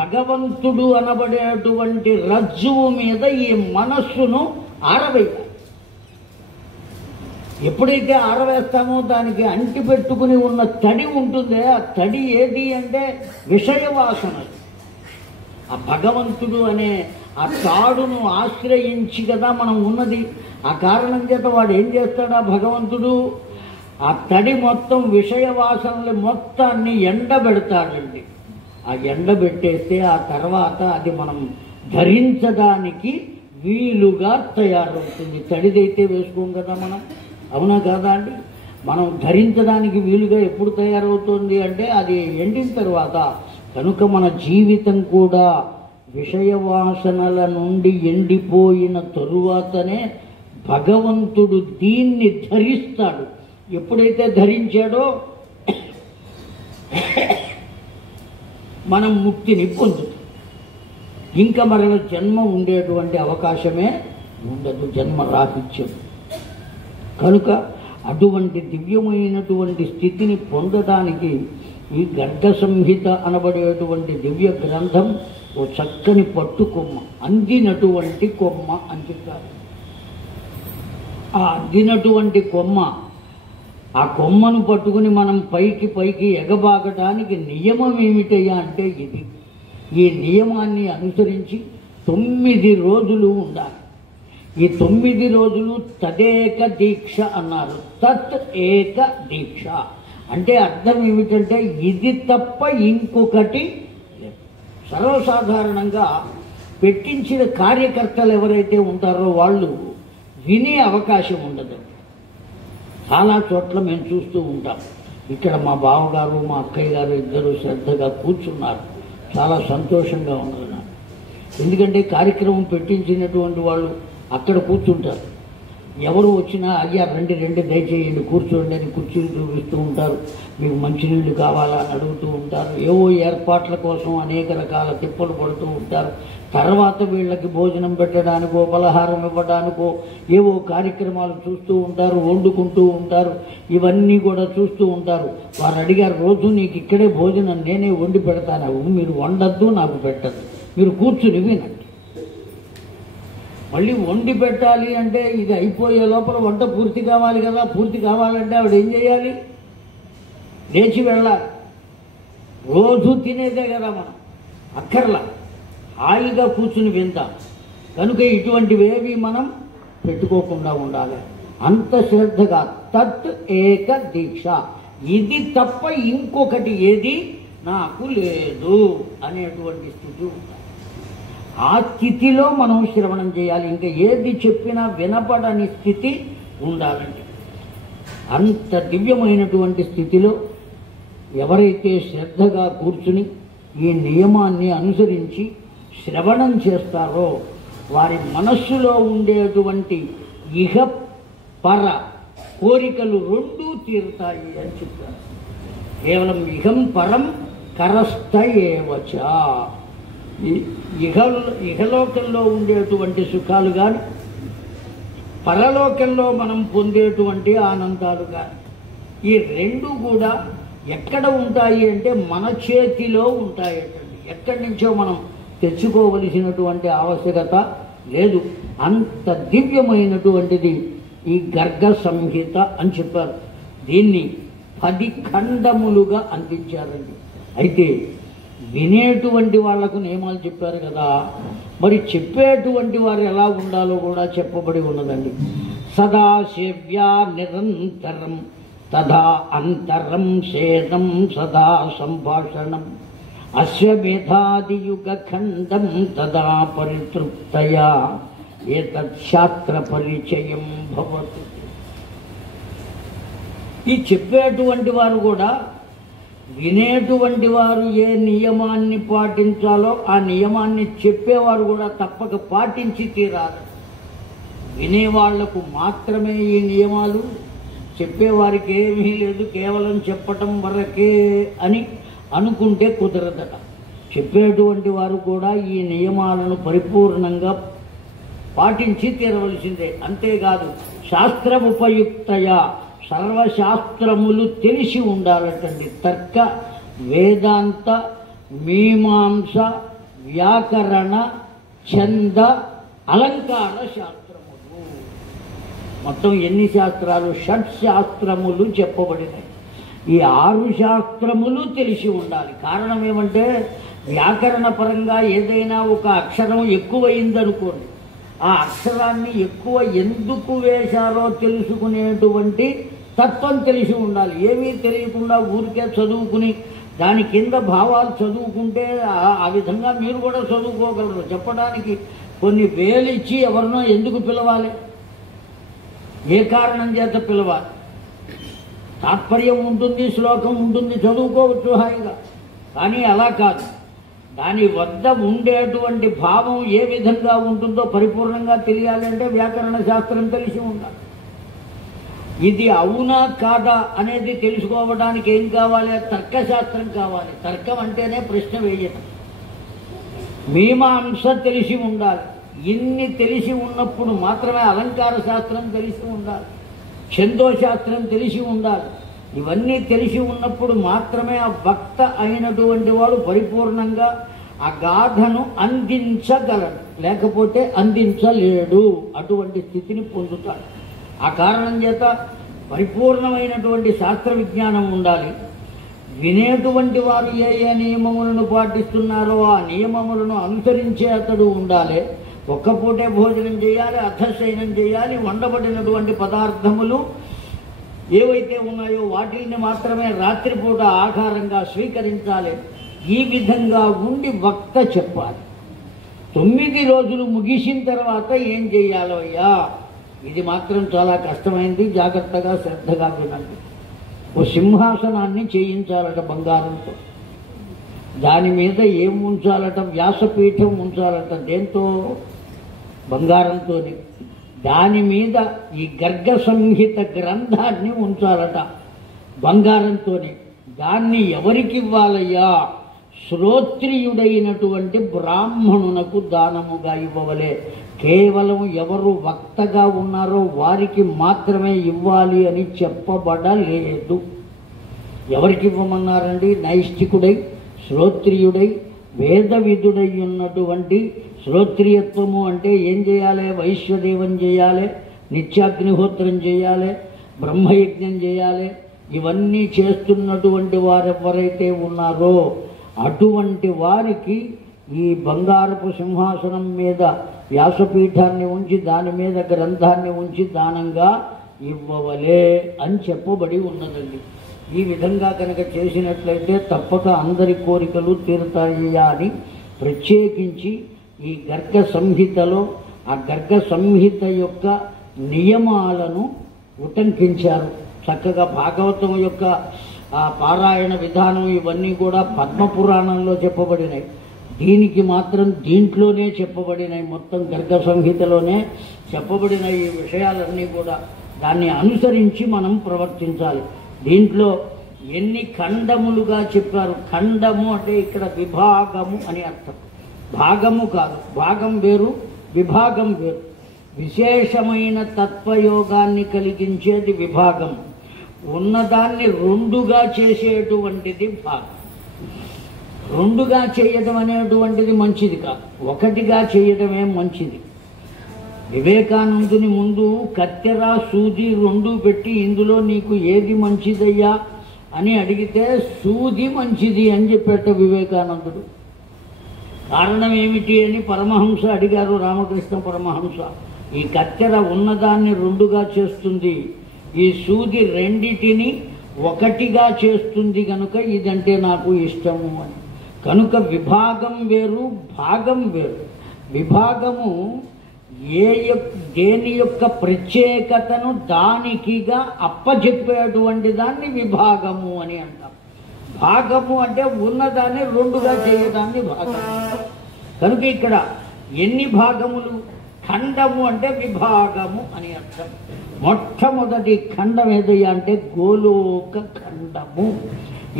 భగవంతుడు అనబడేటువంటి రజ్జువు మీద ఈ మనస్సును ఆరవేయాలి. ఎప్పుడైతే ఆరవేస్తామో దానికి అంటి పెట్టుకుని ఉన్న తడి ఉంటుందే, ఆ తడి ఏది అంటే విషయవాసన. ఆ భగవంతుడు అనే ఆ తాడును ఆశ్రయించి కదా మనం ఉన్నది. ఆ కారణం చేత వాడు ఏం చేస్తాడు? ఆ భగవంతుడు ఆ తడి మొత్తం విషయవాసనలు మొత్తాన్ని ఎండబెడతాడండి. ఆ ఎండబెట్టేస్తే ఆ తర్వాత అది మనం ధరించడానికి వీలుగా తయారవుతుంది. తడిదైతే వేసుకోం కదా మనం, అవునా కాదా అండి? మనం ధరించడానికి వీలుగా ఎప్పుడు తయారవుతుంది అంటే అది ఎండిన తర్వాత. కనుక మన జీవితం కూడా విషయవాసనల నుండి ఎండిపోయిన తరువాతనే భగవంతుడు దీన్ని ధరిస్తాడు. ఎప్పుడైతే ధరించాడో మనం ముక్తిని పొందుతాం. ఇంకా మరల జన్మ ఉండేటువంటి అవకాశమే ఉండదు, జన్మ రాహిత్యం. కనుక అటువంటి దివ్యమైనటువంటి స్థితిని పొందడానికి ఈ గర్గ సంహిత అనబడేటువంటి దివ్య గ్రంథం ఓ చక్కని పట్టు కొమ్మ, అందినటువంటి కొమ్మ అని చెప్తారు. ఆ అందినటువంటి కొమ్మ, ఆ కొమ్మను పట్టుకుని మనం పైకి పైకి ఎగబాకటానికి నియమం ఏమిటయ్యా అంటే ఇది. ఈ నియమాన్ని అనుసరించి 9 రోజులు ఉండాలి. ఈ 9 రోజులు తదేక దీక్ష అన్నారు. తత్ ఏక దీక్ష అంటే అర్థం ఏమిటంటే ఇది తప్ప ఇంకొకటి లేదు. సర్వసాధారణంగా పెట్టించిన కార్యకర్తలు ఎవరైతే ఉంటారో వాళ్ళు వినే అవకాశం ఉండదు. చాలా చోట్ల మేము చూస్తూ ఉంటాం. ఇక్కడ మా బావగారు మా అక్కయ్య గారు ఇద్దరు శ్రద్ధగా కూర్చున్నారు. చాలా సంతోషంగా ఉన్నది నాకు. ఎందుకంటే కార్యక్రమం పెట్టించినటువంటి వాళ్ళు అక్కడ కూర్చుంటారు. ఎవరు వచ్చినా అయ్యా రండి రండి దయచేయండి కూర్చోండి అని కుర్చీలు చూపిస్తూ ఉంటారు. మీకు మంచినీళ్ళు కావాలా అని అడుగుతూ ఉంటారు. ఏవో ఏర్పాట్ల కోసం అనేక రకాల తిప్పలు పడుతూ ఉంటారు. తర్వాత వీళ్ళకి భోజనం పెట్టడానికో పలహారం ఇవ్వడానికో ఏవో కార్యక్రమాలు చూస్తూ ఉంటారు, వండుకుంటూ ఉంటారు. ఇవన్నీ కూడా చూస్తూ ఉంటారు. వారు అడిగారు, రోజు నీకు ఇక్కడే భోజనం నేనే వండి పెడతాను, మీరు వండద్దు నాకు పెట్టద్దు, మీరు కూర్చుని వినండి. మళ్ళీ వండి పెట్టాలి అంటే ఇది అయిపోయే లోపల వంట పూర్తి కావాలి కదా. పూర్తి కావాలంటే ఆవిడ ఏం చేయాలి? లేచి వెళ్ళాలి. రోజు తినేదే కదా మనం, అక్కర్లా, హాయిగా కూర్చుని వింటాం. కనుక ఇటువంటివేవి మనం పెట్టుకోకుండా ఉండాలి. అంత శ్రద్ధగా తత్ ఏక దీక్ష, ఇది తప్ప ఇంకొకటి ఏది నాకు లేదు అనేటువంటి స్థితి ఉంటుంది. ఆ స్థితిలో మనం శ్రవణం చేయాలి. ఇంకా ఏది చెప్పినా వినపడని స్థితి ఉండాలండి. అంత దివ్యమైనటువంటి స్థితిలో ఎవరైతే శ్రద్ధగా కూర్చుని ఈ నియమాన్ని అనుసరించి శ్రవణం చేస్తారో వారి మనస్సులో ఉండేటువంటి ఇహ పర కోరికలు రెండూ తీరుతాయి అని చెప్పారు. కేవలం ఇహం పరం కరస్థ ఏవచ, ఇహలోకంలో ఉండేటువంటి సుఖాలు కానీ పరలోకంలో మనం పొందేటువంటి ఆనందాలు కానీ ఈ రెండు కూడా ఎక్కడ ఉంటాయి అంటే మన చేతిలో ఉంటాయటండి. ఎక్కడి నుంచో మనం తెచ్చుకోవలసినటువంటి ఆవశ్యకత లేదు. అంత దివ్యమైనటువంటిది ఈ గర్గ సంహిత అని చెప్పారు. దీన్ని 10 ఖండములుగా అందించారండి. అయితే వినేటువంటి వాళ్లకు నియమాలు చెప్పారు కదా, మరి చెప్పేటువంటి వారు ఎలా ఉండాలో కూడా చెప్పబడి ఉన్నదండి. సదా సేవ్యా నిరంతరం తదా అంతరం సేదం సదా సంభాషణం అశ్వమేధాదియుగ ఖండం తదా పరితృప్తయా ఏతత్ శాస్త్ర పరిచయం భవతు. ఈ చెప్పేటువంటి వారు కూడా వినేటువంటి వారు ఏ నియమాన్ని పాటించాలో ఆ నియమాన్ని చెప్పేవారు కూడా తప్పక పాటించి తీరాలి. వినేవాళ్లకు మాత్రమే ఈ నియమాలు, చెప్పేవారికి ఏమీ లేదు, కేవలం చెప్పటం వరకే అని అనుకుంటే కుదరదట. చెప్పేటువంటి వారు కూడా ఈ నియమాలను పరిపూర్ణంగా పాటించి తీరవలసిందే. అంతేకాదు శాస్త్రముపయుక్తయా, సర్వశాస్త్రములు తెలిసి ఉండాలటండి. తర్క, వేదాంత, మీమాంస, వ్యాకరణ, ఛంద, అలంకార శాస్త్రములు, మొత్తం ఎన్ని శాస్త్రాలు? 6 శాస్త్రములు చెప్పబడినాయి. ఈ 6 శాస్త్రములు తెలిసి ఉండాలి. కారణం ఏమంటే వ్యాకరణ పరంగా ఏదైనా ఒక అక్షరం ఎక్కువైందనుకోండి, ఆ అక్షరాన్ని ఎక్కువ ఎందుకు వేశారో తెలుసుకునేటువంటి తత్వం తెలిసి ఉండాలి. ఏమీ తెలియకుండా ఊరికే చదువుకుని దాని కింద భావాలు చదువుకుంటే ఆ విధంగా మీరు కూడా చదువుకోగలరు. చెప్పడానికి కొన్ని వేలు ఇచ్చి ఎవరినో ఎందుకు పిలవాలి? ఏ కారణం చేత పిలవాలి? తాత్పర్యం ఉంటుంది, శ్లోకం ఉంటుంది, చదువుకోవచ్చు హాయిగా. కానీ అలా కాదు. దాని వద్ద ఉండేటువంటి భావం ఏ విధంగా ఉంటుందో పరిపూర్ణంగా తెలియాలి అంటే వ్యాకరణ శాస్త్రం తెలిసి ఉండాలి. ఇది అవునా కాదా అనేది తెలుసుకోవడానికి ఏం కావాలి? తర్కశాస్త్రం కావాలి. తర్కం అంటేనే ప్రశ్న వేయటం. మీమాంస తెలిసి ఉండాలి. ఇన్ని తెలిసి ఉన్నప్పుడు మాత్రమే అలంకార శాస్త్రం తెలిసి ఉండాలి, ఛందోశాస్త్రం తెలిసి ఉండాలి. ఇవన్నీ తెలిసి ఉన్నప్పుడు మాత్రమే ఆ వక్త అయినటువంటి వాడు పరిపూర్ణంగా ఆ గాథను అందించగలడు, లేకపోతే అందించలేడు. అటువంటి స్థితిని పొందుతాడు. ఆ కారణం చేత పరిపూర్ణమైనటువంటి శాస్త్ర విజ్ఞానం ఉండాలి. వినేటువంటి వారు ఏ ఏ నియమములను పాటిస్తున్నారో ఆ నియమములను అనుసరించే అతడు ఉండాలి. ఒక్కపూటే భోజనం చేయాలి, అర్ధశయనం చేయాలి. వండబడినటువంటి పదార్థములు ఏవైతే ఉన్నాయో వాటిని మాత్రమే రాత్రిపూట ఆహారంగా స్వీకరించాలి. ఈ విధంగా ఉండి వక్త చెప్పాలి. 9 రోజులు ముగిసిన తర్వాత ఏం చెయ్యాలో అయ్యా, ఇది మాత్రం చాలా కష్టమైంది, జాగ్రత్తగా శ్రద్ధగా వినండి. ఓ సింహాసనాన్ని చేయించాలట బంగారంతో. దాని మీద ఏం ఉంచాలట? వ్యాసపీఠం ఉంచాలట. దేంతో? బంగారంతోనే. దాని మీద ఈ గర్గ సంహిత గ్రంథాన్ని ఉంచాలట బంగారంతోనే. దాన్ని ఎవరికి ఇవ్వాలయ్యా? శ్రోత్రియుడైనటువంటి బ్రాహ్మణునకు దానముగా ఇవ్వవలే. కేవలం ఎవరు వక్తగా ఉన్నారో వారికి మాత్రమే ఇవ్వాలి అని చెప్పబడలేదు. ఎవరికి ఇవ్వమన్నారండి? నైష్ఠికుడై, శ్రోత్రియుడై, వేదవిధుడై ఉన్నటువంటి. శ్రోత్రియత్వము అంటే ఏం చేయాలి? వైశ్వదేవం చేయాలి, నిత్యాగ్నిహోత్రం చేయాలి, బ్రహ్మయజ్ఞం చేయాలి. ఇవన్నీ చేస్తున్నటువంటి వారెవరైతే ఉన్నారో అటువంటి వారికి ఈ బంగారపు సింహాసనం మీద వ్యాసపీఠాన్ని ఉంచి దాని మీద గ్రంథాన్ని ఉంచి దానంగా ఇవ్వవలే అని చెప్పబడి ఉన్నదండి. ఈ విధంగా కనుక చేసినట్లయితే తప్పక అందరి కోరికలు తీరుతాయ్యా అని ప్రత్యేకించి ఈ గర్గ సంహితలో ఆ గర్గ సంహిత యొక్క నియమాలను ఉటంకించారు. చక్కగా భాగవతం యొక్క ఆ పారాయణ విధానం ఇవన్నీ కూడా పద్మపురాణంలో చెప్పబడినాయి. దీనికి మాత్రం దీంట్లోనే చెప్పబడినాయి. మొత్తం గర్గ సంహితలోనే చెప్పబడిన ఈ విషయాలన్నీ కూడా దాన్ని అనుసరించి మనం ప్రవర్తించాలి. దీంట్లో ఎన్ని ఖండములుగా చెప్పారు. ఖండము అంటే ఇక్కడ విభాగము అని అర్థం. భాగము కాదు, భాగం వేరు, విభాగం వేరు. విశేషమైన తత్వయోగాన్ని కలిగించేది విభాగం. ఉన్నదాన్ని రెండుగా చేసేటువంటిది భాగం. రెండుగా చేయడం అనేటువంటిది మంచిది కాదు, ఒకటిగా చేయడమే మంచిది. వివేకానందుని ముందు కత్తెర సూది రెండు పెట్టి ఇందులో నీకు ఏది మంచిదయ్యా అని అడిగితే సూది మంచిది అని చెప్పేట వివేకానందుడు. కారణం ఏమిటి అని పరమహంస అడిగారు, రామకృష్ణ పరమహంస. ఈ కత్తెర ఉన్నదాన్ని రెండుగా చేస్తుంది, ఈ సూది రెండిటిని ఒకటిగా చేస్తుంది కనుక ఇదంటే నాకు ఇష్టము అని. కనుక విభాగం వేరు, భాగం వేరు. విభాగము దేని యొక్క ప్రత్యేకతను దానికిగా అప్పచెప్పేటువంటి దాన్ని విభాగము అని అంటాం. భాగము అంటే ఉన్నదాన్ని రెండుగా చేయడాన్ని భాగము. కనుక ఇక్కడ ఎన్ని భాగములు? ఖండము అంటే విభాగము అని అర్థం. మొట్టమొదటి ఖండం ఏదయ్యా అంటే గోలోక ఖండము.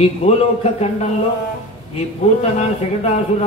ఈ గోలోక ఖండంలో ఈ పూతన శకటాసుర